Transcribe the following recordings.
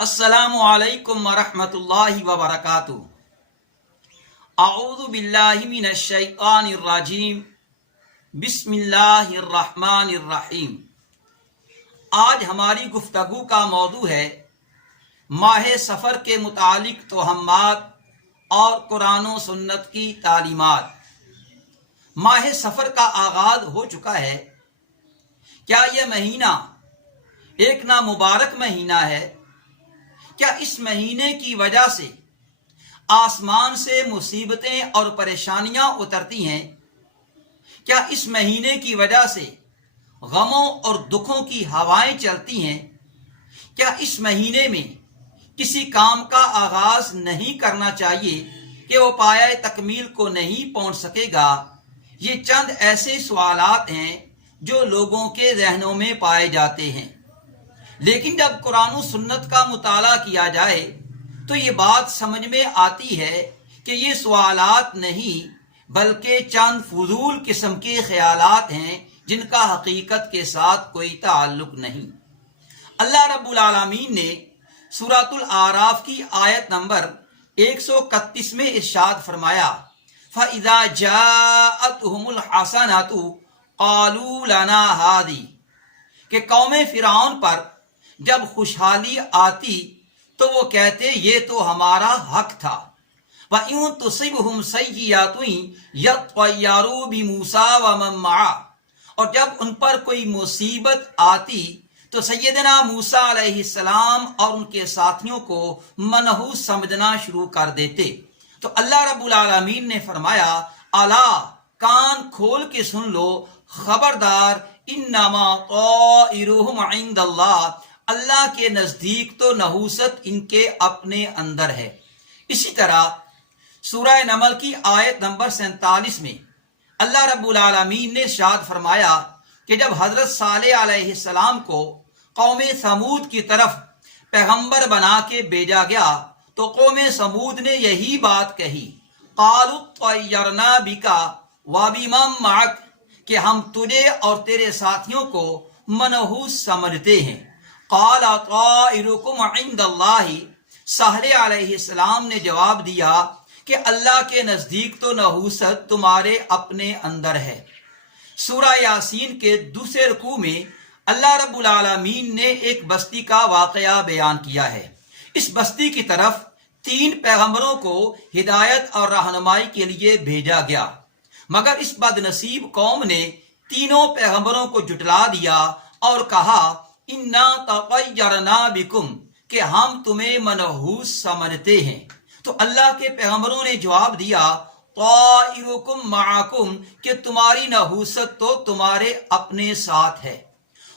السلام علیکم ورحمۃ اللہ وبرکاتہ۔ اعوذ باللہ من الشیطان الرجیم، بسم اللہ الرحمن الرحیم۔ آج ہماری گفتگو کا موضوع ہے ماہ سفر کے متعلق توہمات اور قرآن و سنت کی تعلیمات۔ ماہ سفر کا آغاز ہو چکا ہے۔ کیا یہ مہینہ ایک نامبارک مہینہ ہے؟ کیا اس مہینے کی وجہ سے آسمان سے مصیبتیں اور پریشانیاں اترتی ہیں؟ کیا اس مہینے کی وجہ سے غموں اور دکھوں کی ہوائیں چلتی ہیں؟ کیا اس مہینے میں کسی کام کا آغاز نہیں کرنا چاہیے کہ وہ پایہ تکمیل کو نہیں پہنچ سکے گا؟ یہ چند ایسے سوالات ہیں جو لوگوں کے ذہنوں میں پائے جاتے ہیں، لیکن جب قرآن و سنت کا مطالعہ کیا جائے تو یہ بات سمجھ میں آتی ہے کہ یہ سوالات نہیں بلکہ چند فضول قسم کے خیالات ہیں جن کا حقیقت کے ساتھ کوئی تعلق نہیں۔ اللہ رب العالمین نے سورۃ الاعراف کی آیت نمبر 131 میں ارشاد فرمایا، فَإِذَا جَاءَتْهُمُ الْحَسَنَةُ قَالُوا لَنَا هَٰذِهِ کہ قوم فرعون پر جب خوشحالی آتی تو وہ کہتے یہ تو ہمارا حق تھا۔ وَإِن تُصِبْهُمْ سَيِّئَةٌ يَطَّيَّرُوا بِمُوسَىٰ وَمَن مَّعَهُ اور جب ان پر کوئی مصیبت آتی تو سیدنا موسیٰ علیہ السلام اور ان کے ساتھیوں کو منحوس سمجھنا شروع کر دیتے۔ تو اللہ رب العالمین نے فرمایا، الا کان کھول کے سن لو، خبردار، انما طائرهم عند اللہ اللہ کے نزدیک تو نحوست ان کے اپنے اندر ہے۔ اسی طرح سورہ نمل کی آیت نمبر 47 میں اللہ رب العالمین نے ارشاد فرمایا کہ جب حضرت صالح علیہ السلام کو قوم ثمود کی طرف پیغمبر بنا کے بھیجا گیا تو قوم ثمود نے یہی بات کہی، قالوا طیرنا بکا وبمن معک کہ ہم تجھے اور تیرے ساتھیوں کو منحوس سمجھتے ہیں۔ قال طائرکم عند اللہ صالح علیہ السلام نے جواب دیا کہ اللہ کے نزدیک تو نحوست تمہارے اپنے اندر ہے۔ سورہ یاسین کے دوسرے رکوع میں اللہ رب العالمین نے ایک بستی کا واقعہ بیان کیا ہے۔ اس بستی کی طرف 3 پیغمبروں کو ہدایت اور رہنمائی کے لیے بھیجا گیا، مگر اس بد نصیب قوم نے تینوں پیغمبروں کو جھٹلا دیا اور کہا، انا تطیرنا بکم کہ ہم تمہیں منحوس سمجھتے ہیں۔ تو اللہ کے پیغمبروں نے جواب دیا، طائرکم معکم کہ تمہاری نحوست تو تمہارے اپنے ساتھ ہے۔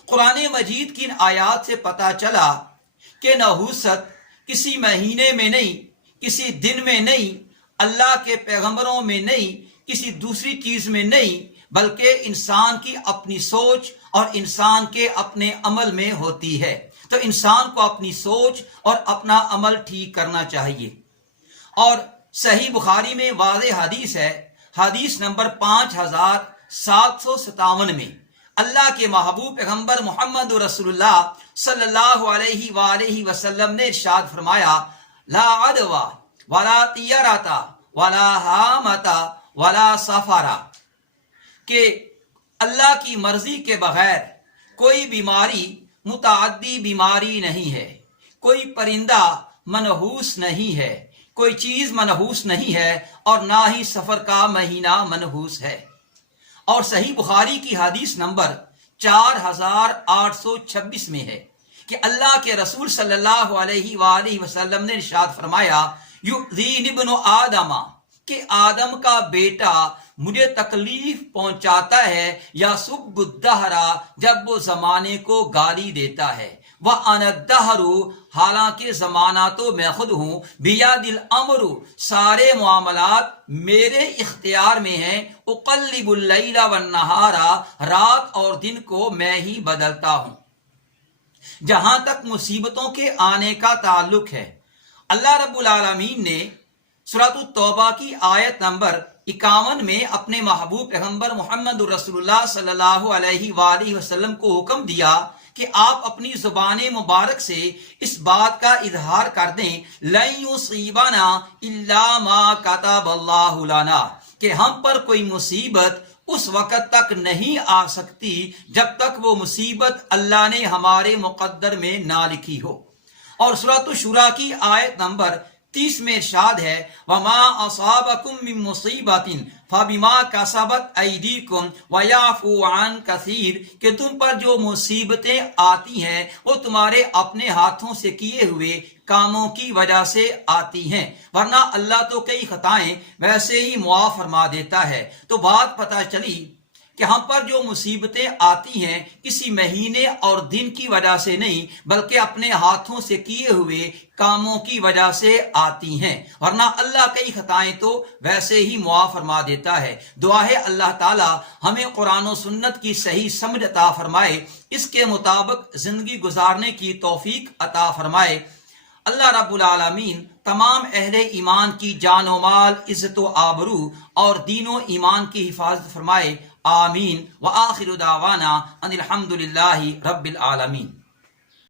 قرآن مجید کی ان آیات سے پتہ چلا کہ نحوست کسی مہینے میں نہیں، کسی دن میں نہیں، اللہ کے پیغمبروں میں نہیں، کسی دوسری چیز میں نہیں، بلکہ انسان کی اپنی سوچ اور انسان کے اپنے عمل میں ہوتی ہے۔ تو انسان کو اپنی سوچ اور اپنا عمل ٹھیک کرنا چاہیے۔ اور صحیح بخاری میں واضح حدیث ہے، حدیث نمبر 5757 میں اللہ کے محبوب پیغمبر محمد رسول اللہ صلی اللہ علیہ وآلہ وسلم نے ارشاد فرمایا، لا عدوى ولا طیرۃ ولا ہامۃ ولا سفر کہ اللہ کی مرضی کے بغیر کوئی بیماری متعدی بیماری نہیں ہے، کوئی پرندہ منحوس نہیں ہے، کوئی چیز منحوس نہیں ہے، اور نہ ہی سفر کا مہینہ منحوس ہے۔ اور صحیح بخاری کی حدیث نمبر 4826 میں ہے کہ اللہ کے رسول صلی اللہ علیہ وآلہ وسلم نے ارشاد فرمایا، یؤذین ابن آدم کہ آدم کا بیٹا مجھے تکلیف پہنچاتا ہے، یا سب الدہر جب وہ زمانے کو گالی دیتا ہے، وَأَنَا الدَّهْرُ حالانکہ زمانہ تو میں خود ہوں، بِيَدِ الْأَمْرُ سارے معاملات میرے اختیار میں ہیں، اُقَلِّبُ اللَّيْلَ وَالنَّهَارَ رات اور دن کو میں ہی بدلتا ہوں۔ جہاں تک مصیبتوں کے آنے کا تعلق ہے، اللہ رب العالمین نے سورۃ التوبہ کی آیت نمبر 51 میں اپنے محبوب پیغمبر محمد رسول اللہ صلی اللہ علیہ وآلہ وسلم کو حکم دیا کہ آپ اپنی زبان مبارک سے اس بات کا اظہار کر دیں لن یصیبنا الا ما کتب اللہ لنا، کہ ہم پر کوئی مصیبت اس وقت تک نہیں آ سکتی جب تک وہ مصیبت اللہ نے ہمارے مقدر میں نہ لکھی ہو۔ اور سورۃ الشورى کی آیت نمبر 30 میں ارشاد ہے وَمَا أَصَابَكُم مِّن مُّصِيبَةٍ فَبِمَا كَسَبَتْ أَيْدِيكُمْ وَيَعْفُو عَن كَثِيرٍ، کہ تم پر جو مصیبتیں آتی ہیں وہ تمہارے اپنے ہاتھوں سے کیے ہوئے کاموں کی وجہ سے آتی ہیں، ورنہ اللہ تو کئی خطائیں ویسے ہی معاف فرما دیتا ہے۔ تو بات پتہ چلی کہ ہم پر جو مصیبتیں آتی ہیں کسی مہینے اور دن کی وجہ سے نہیں بلکہ اپنے ہاتھوں سے کیے ہوئے کاموں کی وجہ سے آتی ہیں، ورنہ اللہ کئی خطائیں تو ویسے ہی معاف فرما دیتا ہے۔ دعا ہے اللہ تعالی ہمیں قرآن و سنت کی صحیح سمجھ عطا فرمائے، اس کے مطابق زندگی گزارنے کی توفیق عطا فرمائے۔ اللہ رب العالمین تمام اہل ایمان کی جان و مال، عزت و آبرو اور دین و ایمان کی حفاظت فرمائے، آمین۔ وآخر دعوانا ان الحمد للہ رب العالمین۔